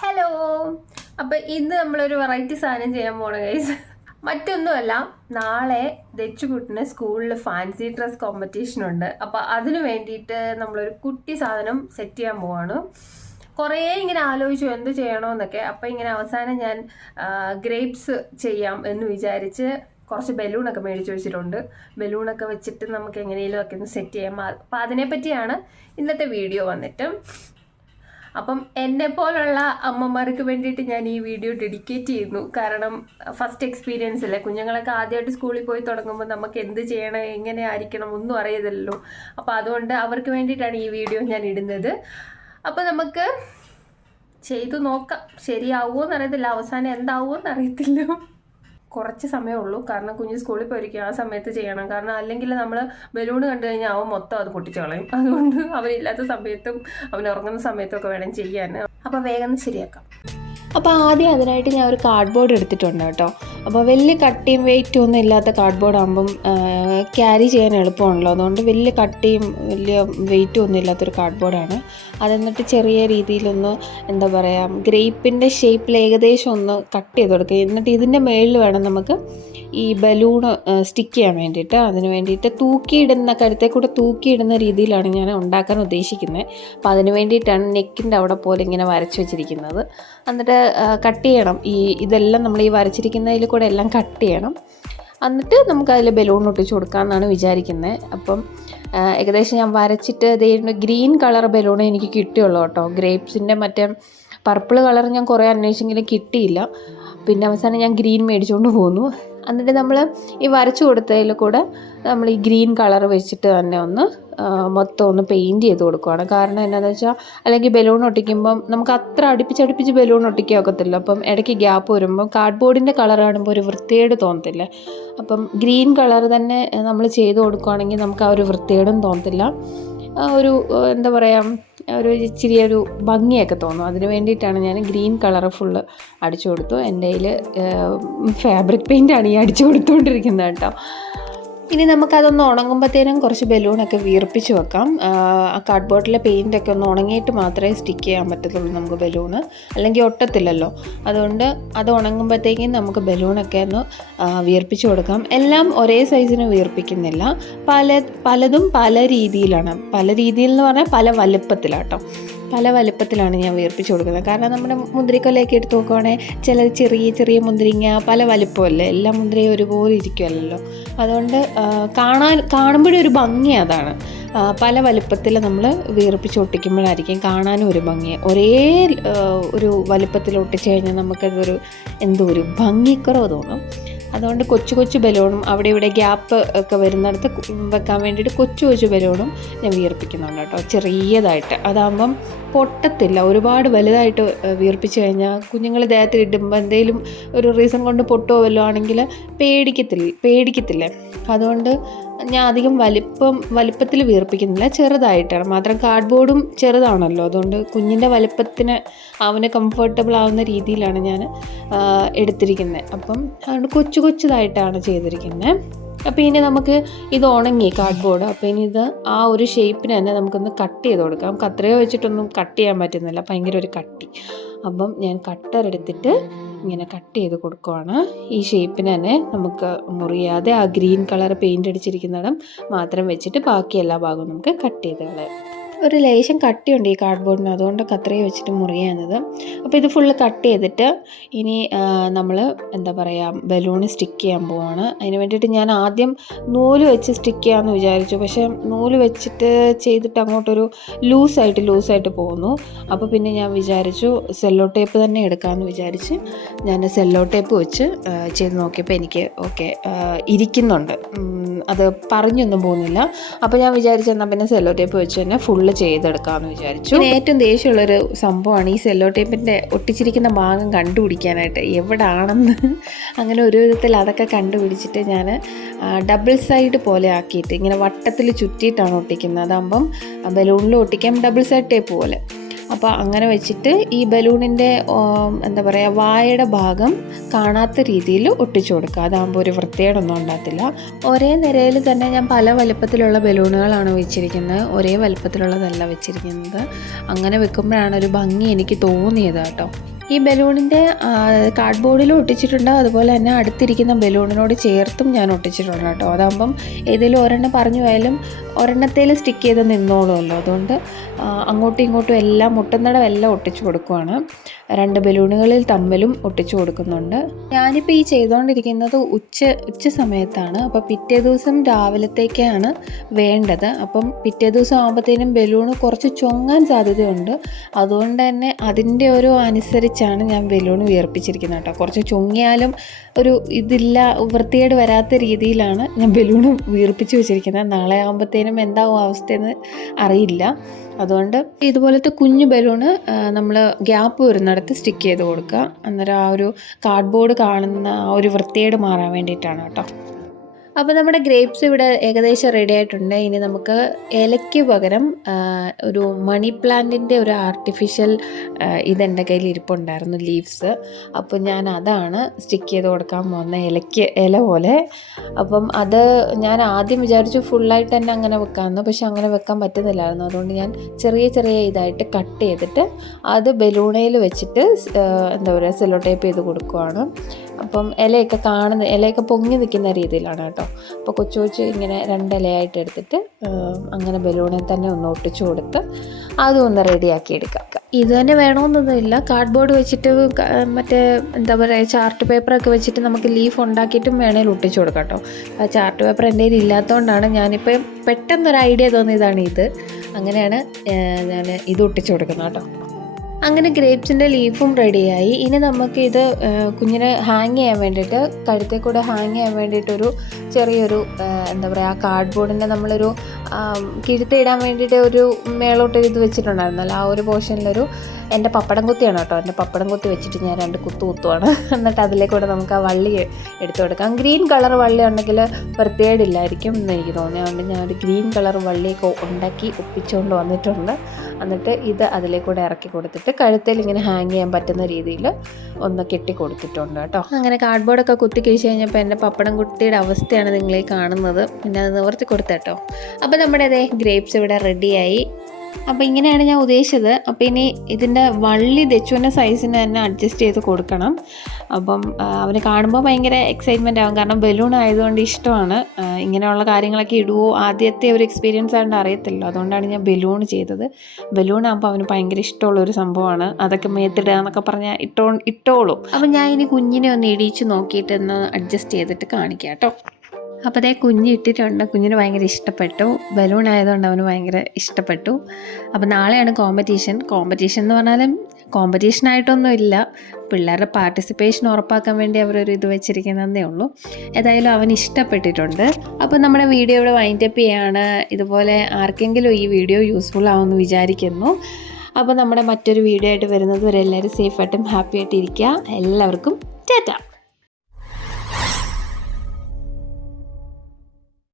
Hello അപ്പോൾ ഇന്ന് നമ്മളൊരു വെറൈറ്റി സാധനം ചെയ്യാൻ പോണ ഗൈസ് മറ്റൊന്നുമല്ല നാളെ ദച്ചുകുട്ടിന് സ്കൂളിൽ ഫാൻസി ഡ്രസ് കോമ്പറ്റീഷൻ ഉണ്ട്. അപ്പോൾ അതിനു വേണ്ടിയിട്ട് നമ്മളൊരു കുട്ടി സാധനം സെറ്റ് ചെയ്യാൻ പോവാണ്. കുറേ ഇങ്ങനെ ആലോചിച്ചു എന്ത് ചെയ്യണമെന്നൊക്കെ അപ്പോൾ ഇങ്ങനെ അവസാനം ഞാൻ ഗ്രേപ്സ് ചെയ്യാം എന്ന് വിചാരിച്ച് കുറച്ച് ബലൂണൊക്കെ മേടിച്ചു വെച്ചിട്ടുണ്ട്. ബലൂണൊക്കെ വെച്ചിട്ട് നമുക്ക് എങ്ങനെയെങ്കിലും ഒക്കെ ഒന്ന് സെറ്റ് ചെയ്യാം. അപ്പോൾ അതിനെപ്പറ്റിയാണ് ഇന്നത്തെ വീഡിയോ വന്നിട്ട്. അപ്പം എന്നെ പോലുള്ള അമ്മമാർക്ക് വേണ്ടിയിട്ട് ഞാൻ ഈ വീഡിയോ ഡെഡിക്കേറ്റ് ചെയ്യുന്നു. കാരണം ഫസ്റ്റ് എക്സ്പീരിയൻസ് അല്ലേ? കുഞ്ഞുങ്ങളൊക്കെ ആദ്യമായിട്ട് സ്കൂളിൽ പോയി തുടങ്ങുമ്പോൾ നമുക്ക് എന്ത് ചെയ്യണം എങ്ങനെ ആയിരിക്കണം ഒന്നും അറിയതല്ലോ അപ്പോൾ അതുകൊണ്ട് അവർക്ക് വേണ്ടിയിട്ടാണ് ഈ വീഡിയോ ഞാൻ ഇടുന്നത്. അപ്പോൾ നമുക്ക് ചെയ്തു നോക്കാം. ശരിയാവുമോ എന്നറിയത്തില്ല അവസാനം എന്താവുമോ എന്നറിയത്തില്ല കുറച്ച് സമയമുള്ളൂ. കാരണം കുഞ്ഞ് സ്കൂളിൽ പോയിരിക്കും. ആ സമയത്ത് ചെയ്യണം. കാരണം അല്ലെങ്കിൽ നമ്മൾ ബലൂൺ കണ്ടു കഴിഞ്ഞാൽ അവൻ മൊത്തം അത് പൊട്ടിച്ചു കളയും. അതുകൊണ്ട് അവനില്ലാത്ത സമയത്തും അവൻ ഉറങ്ങുന്ന സമയത്തും ഒക്കെ വേണം ചെയ്യാൻ. അപ്പോൾ വേഗം ശരിയാക്കാം. അപ്പോൾ ആദ്യം അതിനായിട്ട് ഞാൻ ഒരു കാർഡ്ബോർഡ് എടുത്തിട്ടുണ്ട് കേട്ടോ. അപ്പോൾ വലിയ കട്ടിയും വെയിറ്റും ഒന്നും ഇല്ലാത്ത കാർഡ്ബോർഡ് ആകുമ്പം ക്യാരി ചെയ്യാൻ എളുപ്പമാണല്ലോ. അതുകൊണ്ട് വലിയ കട്ടിയും വലിയ വെയിറ്റും ഒന്നും ഇല്ലാത്തൊരു കാർഡ്ബോർഡാണ് അതെന്നിട്ട് ചെറിയ രീതിയിലൊന്ന് എന്താ പറയുക ഗ്രേപ്പിന്റെ ഷേപ്പിൽ ഏകദേശം ഒന്ന് കട്ട് ചെയ്ത് കൊടുക്കുക. എന്നിട്ട് ഇതിന്റെ മേളിൽ വേണം നമുക്ക് ഈ ബലൂണ് സ്റ്റിക്ക് ചെയ്യാൻ വേണ്ടിയിട്ട്. അതിന് വേണ്ടിയിട്ട് തൂക്കിയിടുന്ന കരുത്തെ കൂടെ തൂക്കിയിടുന്ന രീതിയിലാണ് ഞാൻ ഉണ്ടാക്കാൻ ഉദ്ദേശിക്കുന്നത്. അപ്പോൾ അതിന് വേണ്ടിയിട്ടാണ് നെക്കിന്റെ അവിടെ പോലെ ഇങ്ങനെ വരച്ച് വെച്ചിരിക്കുന്നത്. എന്നിട്ട് കട്ട് ചെയ്യണം. ഈ ഇതെല്ലാം നമ്മൾ ഈ വരച്ചിരിക്കുന്നതിൽ കൂടെ എല്ലാം കട്ട് ചെയ്യണം. എന്നിട്ട് നമുക്ക് അതിൽ ബലൂൺ ഒട്ടിച്ച് കൊടുക്കാമെന്നാണ് വിചാരിക്കുന്നത് അപ്പം ഏകദേശം ഞാൻ വരച്ചിട്ട് ദേ ഗ്രീൻ കളർ ബലൂൺ എനിക്ക് കിട്ടിയുള്ളൂ കേട്ടോ. ഗ്രേപ്സിന്റെ മറ്റേ പർപ്പിൾ കളർ ഞാൻ കുറേ അന്വേഷിച്ചെങ്കിലും കിട്ടിയില്ല. പിന്നെ അവസാനം ഞാൻ ഗ്രീൻ മേടിച്ചുകൊണ്ട് പോന്നു. എന്നിട്ട് നമ്മൾ ഈ വരച്ചു കൊടുത്തതിൽ കൂടെ നമ്മൾ ഈ ഗ്രീൻ കളർ വെച്ചിട്ട് തന്നെ ഒന്ന് മൊത്തം ഒന്ന് പെയിന്റ് ചെയ്ത് കൊടുക്കുവാണ്. കാരണം എന്താണെന്ന് വെച്ചാൽ അല്ലെങ്കിൽ ബലൂൺ ഒട്ടിക്കുമ്പം നമുക്ക് അത്ര അടുപ്പിച്ചടുപ്പിച്ച് ബലൂൺ ഒട്ടിക്കാൻ ഒക്കത്തില്ല. അപ്പം ഇടയ്ക്ക് ഗ്യാപ്പ് വരുമ്പം കാർഡ്ബോർഡിന്റെ കളർ കാണുമ്പോൾ ഒരു വൃത്തികേട് തോന്നത്തില്ല. അപ്പം ഗ്രീൻ കളർ തന്നെ നമ്മൾ ചെയ്ത് കൊടുക്കുകയാണെങ്കിൽ നമുക്ക് ആ ഒരു വൃത്തികേടും തോന്നത്തില്ല. ഒരു എന്താ പറയുക ഒരു ഇച്ചിരി ഒരു ഭംഗിയൊക്കെ തോന്നും. അതിന് വേണ്ടിയിട്ടാണ് ഞാൻ ഗ്രീൻ കളർ ഫുള്ള് അടിച്ചു കൊടുത്തു. എന്റെ കയ്യിൽ ഫാബ്രിക് പെയിന്റാണ് ഈ അടിച്ചു കൊടുത്തുകൊണ്ടിരിക്കുന്നത് കേട്ടോ. ഇനി നമുക്കതൊന്ന് ഉണങ്ങുമ്പോഴത്തേനും കുറച്ച് ബലൂണൊക്കെ വീർപ്പിച്ച് വെക്കാം. ആ കാർഡ്ബോർഡിലെ പെയിന്റൊക്കെ ഒന്ന് ഉണങ്ങിയിട്ട് മാത്രമേ സ്റ്റിക്ക് ചെയ്യാൻ പറ്റത്തുള്ളൂ നമുക്ക് ബലൂണ്. അല്ലെങ്കിൽ ഒട്ടത്തില്ലല്ലോ. അതുകൊണ്ട് അത് ഉണങ്ങുമ്പോഴത്തേക്കും നമുക്ക് ബലൂണൊക്കെ ഒന്ന് വീർപ്പിച്ച് കൊടുക്കാം. എല്ലാം ഒരേ സൈസിന് വീർപ്പിക്കുന്നില്ല. പല പലതും പല രീതിയിലാണ്. പല രീതിയിൽ എന്ന് പറഞ്ഞാൽ പല വലുപ്പത്തിലാട്ടോ. പല വലുപ്പത്തിലാണ് ഞാൻ വീർപ്പിച്ച് കൊടുക്കുന്നത്. കാരണം നമ്മുടെ മുന്തിരിക്കൊലയൊക്കെ എടുത്ത് നോക്കുവാണെങ്കിൽ ചില ചെറിയ ചെറിയ മുന്തിരിങ്ങ പല വലുപ്പമല്ലേ? എല്ലാ മുന്തിരിയും ഒരുപോലെ ഇരിക്കുമല്ലോ അതുകൊണ്ട് കാണാൻ കാണുമ്പോഴേ ഒരു ഭംഗി അതാണ്. പല വലുപ്പത്തിൽ നമ്മൾ വീർപ്പിച്ച് ഒട്ടിക്കുമ്പോഴായിരിക്കും കാണാനും ഒരു ഭംഗി. ഒരേ ഒരു വലുപ്പത്തിൽ ഒട്ടിച്ചു കഴിഞ്ഞാൽ നമുക്കതൊരു എന്തോ ഒരു ഭംഗിക്കുറവ് തോന്നും. അതുകൊണ്ട് കൊച്ചു കൊച്ചു ബലൂണും അവിടെ ഇവിടെ ഗ്യാപ്പ് ഒക്കെ വരുന്നിടത്ത് വെക്കാൻ വേണ്ടിയിട്ട് കൊച്ചു കൊച്ചു ബലൂണും ഞാൻ വീർപ്പിക്കുന്നുണ്ട് കേട്ടോ. ചെറിയതായിട്ട്. അതാകുമ്പം പൊട്ടത്തില്ല. ഒരുപാട് വലുതായിട്ട് വീർപ്പിച്ച് കഴിഞ്ഞാൽ കുഞ്ഞുങ്ങൾ ദേഹത്തിൽ ഇടുമ്പോൾ എന്തെങ്കിലും ഒരു റീസൺ കൊണ്ട് പൊട്ടോ വല്ലതും ആണെങ്കിൽ പേടിക്കത്തില്ല പേടിക്കത്തില്ലേ? അതുകൊണ്ട് ഞാൻ അധികം വലിപ്പം വലിപ്പത്തിൽ വീർപ്പിക്കുന്നില്ല ചെറുതായിട്ടാണ്. മാത്രം കാർഡ് ബോർഡും ചെറുതാണല്ലോ. അതുകൊണ്ട് കുഞ്ഞിന്റെ വലിപ്പത്തിന് അവന് കംഫർട്ടബിൾ ആവുന്ന രീതിയിലാണ് ഞാൻ എടുത്തിരിക്കുന്നത് അപ്പം അതുകൊണ്ട് കൊച്ചു കൊച്ചതായിട്ടാണ് ചെയ്തിരിക്കുന്നത് അപ്പോൾ ഇനി നമുക്ക് ഇത് ഉണങ്ങി കാർഡ്ബോർഡ് അപ്പോൾ ഇനി ഇത് ആ ഒരു ഷേപ്പിന് തന്നെ നമുക്കൊന്ന് കട്ട് ചെയ്ത് കൊടുക്കാം. കത്രയോ വെച്ചിട്ടൊന്നും കട്ട് ചെയ്യാൻ പറ്റുന്നില്ല. ഭയങ്കര ഒരു കട്ടി. അപ്പം ഞാൻ കട്ടർ എടുത്തിട്ട് ഇങ്ങനെ കട്ട് ചെയ്ത് കൊടുക്കുവാണ്. ഈ ഷേപ്പിന് തന്നെ നമുക്ക് മുറിയാതെ ആ ഗ്രീൻ കളർ പെയിന്റ് അടിച്ചിരിക്കുന്നിടം മാത്രം വെച്ചിട്ട് ബാക്കി എല്ലാ ഭാഗവും നമുക്ക് കട്ട് ചെയ്ത് കളയാം. ഒരു ലേശം കട്ടിയുണ്ട് ഈ കാർഡ്ബോർഡിന് അതുകൊണ്ട് കത്രയെ വെച്ചിട്ട് മുറിയാനത് അപ്പോൾ ഇത് ഫുള്ള് കട്ട് ചെയ്തിട്ട് ഇനി നമ്മൾ എന്താ പറയുക ബലൂണ് സ്റ്റിക്ക് ചെയ്യാൻ പോവാണ്. അതിന് വേണ്ടിയിട്ട് ഞാൻ ആദ്യം നൂൽ വെച്ച് സ്റ്റിക്ക് ചെയ്യാമെന്ന് വിചാരിച്ചു. പക്ഷേ നൂൽ വെച്ചിട്ട് ചെയ്തിട്ട് അങ്ങോട്ടൊരു ലൂസായിട്ട് ലൂസായിട്ട് പോകുന്നു അപ്പോൾ പിന്നെ ഞാൻ വിചാരിച്ചു സെല്ലോ ടേപ്പ് തന്നെ എടുക്കാമെന്ന് വിചാരിച്ച് ഞാൻ സെല്ലോ ടേപ്പ് വെച്ച് ചെയ്ത് നോക്കിയപ്പോൾ എനിക്ക് ഓക്കെ ഇരിക്കുന്നുണ്ട്. അത് പറഞ്ഞൊന്നും പോകുന്നില്ല. അപ്പോൾ ഞാൻ വിചാരിച്ചു എന്നാൽ പിന്നെ സെല്ലോ ടേപ്പ് വെച്ച് തന്നെ ഫുള്ള് ചെയ്തെടുക്കാമെന്ന് വിചാരിച്ചു. ഏറ്റവും ദേഷ്യമുള്ളൊരു സംഭവമാണ് ഈ സെല്ലോ ടേപ്പിന്റെ ഒട്ടിച്ചിരിക്കുന്ന ഭാഗം കണ്ടുപിടിക്കാനായിട്ട് എവിടാണെന്ന്. അങ്ങനെ ഒരു വിധത്തിൽ അതൊക്കെ കണ്ടുപിടിച്ചിട്ട് ഞാൻ ഡബിൾ സൈഡ് പോലെ ആക്കിയിട്ട് ഇങ്ങനെ വട്ടത്തിൽ ചുറ്റിയിട്ടാണ് ഒട്ടിക്കുന്നത്. അതാകുമ്പം ബലൂണിൽ ഒട്ടിക്കാൻ ഡബിൾ സൈഡ് ടേപ്പ് പോലെ. അപ്പോൾ അങ്ങനെ വെച്ചിട്ട് ഈ ബലൂണിന്റെ എന്താ പറയുക വായയുടെ ഭാഗം കാണാത്ത രീതിയിൽ ഒട്ടിച്ചു കൊടുക്കുക. അതാകുമ്പോൾ ഒരു വൃത്തികേടൊന്നും ഉണ്ടാകത്തില്ല. ഒരേ നിരയിൽ തന്നെ ഞാൻ പല വലുപ്പത്തിലുള്ള ബലൂണുകളാണ് വെച്ചിരിക്കുന്നത്. ഒരേ വലുപ്പത്തിലുള്ളതല്ല വെച്ചിരിക്കുന്നത്. അങ്ങനെ വെക്കുമ്പോഴാണ് ഒരു ഭംഗി എനിക്ക് തോന്നിയത് കേട്ടോ. ഈ ബലൂണിന്റെ കാർഡ്ബോർഡിലും ഒട്ടിച്ചിട്ടുണ്ട്. അതുപോലെ തന്നെ അടുത്തിരിക്കുന്ന ബലൂണിനോട് ചേർത്തും ഞാൻ ഒട്ടിച്ചിട്ടുണ്ട് കേട്ടോ. അതാകുമ്പം ഏതെങ്കിലും ഒരെണ്ണം പറഞ്ഞു പോയാലും ഒരെണ്ണത്തേൽ സ്റ്റിക്ക് ചെയ്ത് നിന്നോളുമല്ലോ. അതുകൊണ്ട് അങ്ങോട്ടും ഇങ്ങോട്ടും എല്ലാം മുട്ടുന്നടം എല്ലാം ഒട്ടിച്ചു കൊടുക്കുവാണ്. രണ്ട് ബലൂണുകളിൽ തമ്മിലും ഒട്ടിച്ചു കൊടുക്കുന്നുണ്ട്. ഞാനിപ്പോൾ ഈ ചെയ്തുകൊണ്ടിരിക്കുന്നത് ഉച്ച ഉച്ച സമയത്താണ്. അപ്പോൾ പിറ്റേ ദിവസം രാവിലത്തേക്കാണ് വേണ്ടത്. അപ്പം പിറ്റേ ദിവസം ആകുമ്പോഴത്തേനും ബലൂണ് കുറച്ച് ചൊങ്ങാൻ സാധ്യതയുണ്ട്. അതുകൊണ്ട് തന്നെ അതിന്റെ ഒരു അനുസരിച്ചാണ് ഞാൻ ബലൂൺ വിയർപ്പിച്ചിരിക്കുന്നത് കേട്ടോ. കുറച്ച് ചുങ്ങിയാലും ഒരു ഇതില്ല വൃത്തികേട് വരാത്ത രീതിയിലാണ് ഞാൻ ബലൂൺ വീർപ്പിച്ച് വെച്ചിരിക്കുന്നത്. നാളെ ആകുമ്പോഴത്തേനും എന്താവും അവസ്ഥയെന്ന് അറിയില്ല. അതുകൊണ്ട് ഇതുപോലത്തെ കുഞ്ഞു ബലൂണ് നമ്മൾ ഗ്യാപ്പ് വരുന്നിടത്ത് സ്റ്റിക്ക് ചെയ്ത് കൊടുക്കുക. അന്നേരം ആ ഒരു കാർഡ്ബോർഡ് കാണുന്ന ആ ഒരു വൃത്തികേട് മാറാൻ വേണ്ടിയിട്ടാണ് കേട്ടോ. അപ്പോൾ നമ്മുടെ ഗ്രേപ്സ് ഇവിടെ ഏകദേശം റെഡി ആയിട്ടുണ്ട്. ഇനി നമുക്ക് ഇലയ്ക്ക് പകരം ഒരു മണി പ്ലാന്റിന്റെ ഒരു ആർട്ടിഫിഷ്യൽ ഇതെന്റെ കയ്യിൽ ഇരിപ്പുണ്ടായിരുന്നു ലീവ്സ് അപ്പോൾ ഞാൻ അതാണ് സ്റ്റിക്ക് ചെയ്ത് കൊടുക്കാൻ പോകുന്ന ഇലയ്ക്ക് ഇല പോലെ. അപ്പം അത് ഞാൻ ആദ്യം വിചാരിച്ചു ഫുള്ളായിട്ട് തന്നെ അങ്ങനെ വെക്കാമെന്ന് പക്ഷെ അങ്ങനെ വെക്കാൻ പറ്റുന്നില്ലായിരുന്നു. അതുകൊണ്ട് ഞാൻ ചെറിയ ചെറിയ ഇതായിട്ട് കട്ട് ചെയ്തിട്ട് അത് ബലൂണയിൽ വെച്ചിട്ട് എന്താ പറയുക സെല്ലോ ടേപ്പ് ചെയ്ത് കൊടുക്കുവാണ്. അപ്പം ഇലയൊക്കെ കാണുന്ന ഇലയൊക്കെ പൊങ്ങി നിൽക്കുന്ന രീതിയിലാണ് കേട്ടോ. അപ്പോൾ കൊച്ചു കൊച്ചു ഇങ്ങനെ രണ്ടിലയായിട്ട് എടുത്തിട്ട് അങ്ങനെ ബലൂണിൽ തന്നെ ഒന്ന് ഒട്ടിച്ചു കൊടുത്ത് അതും ഒന്ന് റെഡിയാക്കി എടുക്കാം. ഇത് തന്നെ വേണമെന്നൊന്നുമില്ല കാർഡ്ബോർഡ് വെച്ചിട്ട് മറ്റേ എന്താ പറയുക ചാർട്ട് പേപ്പറൊക്കെ വെച്ചിട്ട് നമുക്ക് ലീഫ് ഉണ്ടാക്കിയിട്ടും വേണേൽ ഒട്ടിച്ചു കൊടുക്കാം കേട്ടോ. ആ ചാർട്ട് പേപ്പർ എന്റെ കയ്യിൽ ഇല്ലാത്തതുകൊണ്ടാണ് ഞാനിപ്പോൾ പെട്ടെന്നൊരു ഐഡിയ തോന്നിയതാണ് ഇത്. അങ്ങനെയാണ് ഞാൻ ഇത് ഒട്ടിച്ചു കൊടുക്കുന്നത് കേട്ടോ. അങ്ങനെ ഗ്രേപ്സിന്റെ ലീഫും റെഡിയായി. ഇനി നമുക്ക് ഇത് കുഞ്ഞിനെ ഹാങ് ചെയ്യാൻ വേണ്ടിയിട്ട് കഴുത്തിൽ കൂടെ ഹാങ് ചെയ്യാൻ വേണ്ടിയിട്ടൊരു ചെറിയൊരു എന്താ പറയുക കാർഡ്ബോർഡിന്റെ നമ്മളൊരു കിഴുത്തിടാൻ വേണ്ടിയിട്ട് ഒരു മേളോട്ട് ഇത് വെച്ചിട്ടുണ്ടായിരുന്നല്ലോ. ആ ഒരു പോർഷനിലൊരു എന്റെ പപ്പടം കുത്തിയാണ് കേട്ടോ. എന്റെ പപ്പടം കുത്തി വെച്ചിട്ട് ഞാൻ രണ്ട് കുത്തു കുത്തുവാണ്. എന്നിട്ട് അതിലേക്കൂടെ നമുക്ക് ആ വള്ളി എടുത്തു കൊടുക്കാം. ഗ്രീൻ കളർ വള്ളി ഉണ്ടെങ്കിൽ വൃത്തികേടില്ലായിരിക്കും എന്ന് എനിക്ക് തോന്നി അതുകൊണ്ട് ഞാൻ ഒരു ഗ്രീൻ കളർ വള്ളിയൊക്കെ ഉണ്ടാക്കി ഒപ്പിച്ചുകൊണ്ട് വന്നിട്ടുണ്ട്. എന്നിട്ട് ഇത് അതിലേക്കൂടെ ഇറക്കി കൊടുത്തിട്ട് കഴുത്തിൽ ഇങ്ങനെ ഹാങ് ചെയ്യാൻ പറ്റുന്ന രീതിയിൽ ഒന്ന് കെട്ടി കൊടുത്തിട്ടുണ്ട് കേട്ടോ. അങ്ങനെ കാർഡ്ബോർഡൊക്കെ കുത്തി കഴിച്ച് കഴിഞ്ഞപ്പോൾ എന്റെ പപ്പടം കുട്ടിയുടെ അവസ്ഥയാണ് നിങ്ങളീ കാണുന്നത്. പിന്നെ അത് നിവർത്തി കൊടുത്തേട്ടോ അപ്പോൾ നമ്മുടെ അതേ ഗ്രേപ്സ് ഇവിടെ റെഡിയായി അപ്പോൾ ഇങ്ങനെയാണ് ഞാൻ ഉദ്ദേശിച്ചത്. അപ്പോൾ ഇനി ഇതിന്റെ വള്ളി ദച്ചുവിന്റെ സൈസിന് തന്നെ അഡ്ജസ്റ്റ് ചെയ്ത് കൊടുക്കണം. അപ്പം അവന് കാണുമ്പോൾ ഭയങ്കര എക്സൈറ്റ്മെന്റ് ആകും കാരണം ബലൂൺ ആയതുകൊണ്ട് ഇഷ്ടമാണ്. ഇങ്ങനെയുള്ള കാര്യങ്ങളൊക്കെ ഇടുവോ? ആദ്യത്തെ ഒരു എക്സ്പീരിയൻസ് ആയതുകൊണ്ട് അറിയത്തില്ലോ അതുകൊണ്ടാണ് ഞാൻ ബലൂൺ ചെയ്തത്. ബലൂൺ ആകുമ്പോൾ അവന് ഭയങ്കര ഇഷ്ടമുള്ള ഒരു സംഭവമാണ്. അതൊക്കെ മേത്തിടുക എന്നൊക്കെ പറഞ്ഞാൽ ഇട്ടോ ഇട്ടോളും. അപ്പം ഞാൻ ഇനി കുഞ്ഞിനെ ഒന്ന് ഇടിച്ച് നോക്കിയിട്ട് ഒന്ന് അഡ്ജസ്റ്റ് ചെയ്തിട്ട് കാണിക്കാം കേട്ടോ. അപ്പോൾ അതേ കുഞ്ഞ് ഇട്ടിട്ടുണ്ട്. കുഞ്ഞിന് ഭയങ്കര ഇഷ്ടപ്പെട്ടു. ബലൂൺ ആയതുകൊണ്ട് അവന് ഭയങ്കര ഇഷ്ടപ്പെട്ടു. അപ്പോൾ നാളെയാണ് കോമ്പറ്റീഷൻ കോമ്പറ്റീഷൻ എന്ന് പറഞ്ഞാലും കോമ്പറ്റീഷൻ ആയിട്ടൊന്നും ഇല്ല. പിള്ളേരുടെ പാർട്ടിസിപ്പേഷൻ ഉറപ്പാക്കാൻ വേണ്ടി അവരൊരു ഇത് വെച്ചിരിക്കുന്നതേ ഉള്ളൂ. ഏതായാലും അവൻ ഇഷ്ടപ്പെട്ടിട്ടുണ്ട്. അപ്പോൾ നമ്മുടെ വീഡിയോ ഇവിടെ വൈൻഡപ്പ് ചെയ്യാണ്. ഇതുപോലെ ആർക്കെങ്കിലും ഈ വീഡിയോ യൂസ്ഫുൾ ആവുമെന്ന് വിചാരിക്കുന്നു. അപ്പോൾ നമ്മുടെ മറ്റൊരു വീഡിയോ ആയിട്ട് വരുന്നത് വരെ എല്ലാവരും സേഫായിട്ടും ഹാപ്പി ആയിട്ട് എല്ലാവർക്കും ടാറ്റ.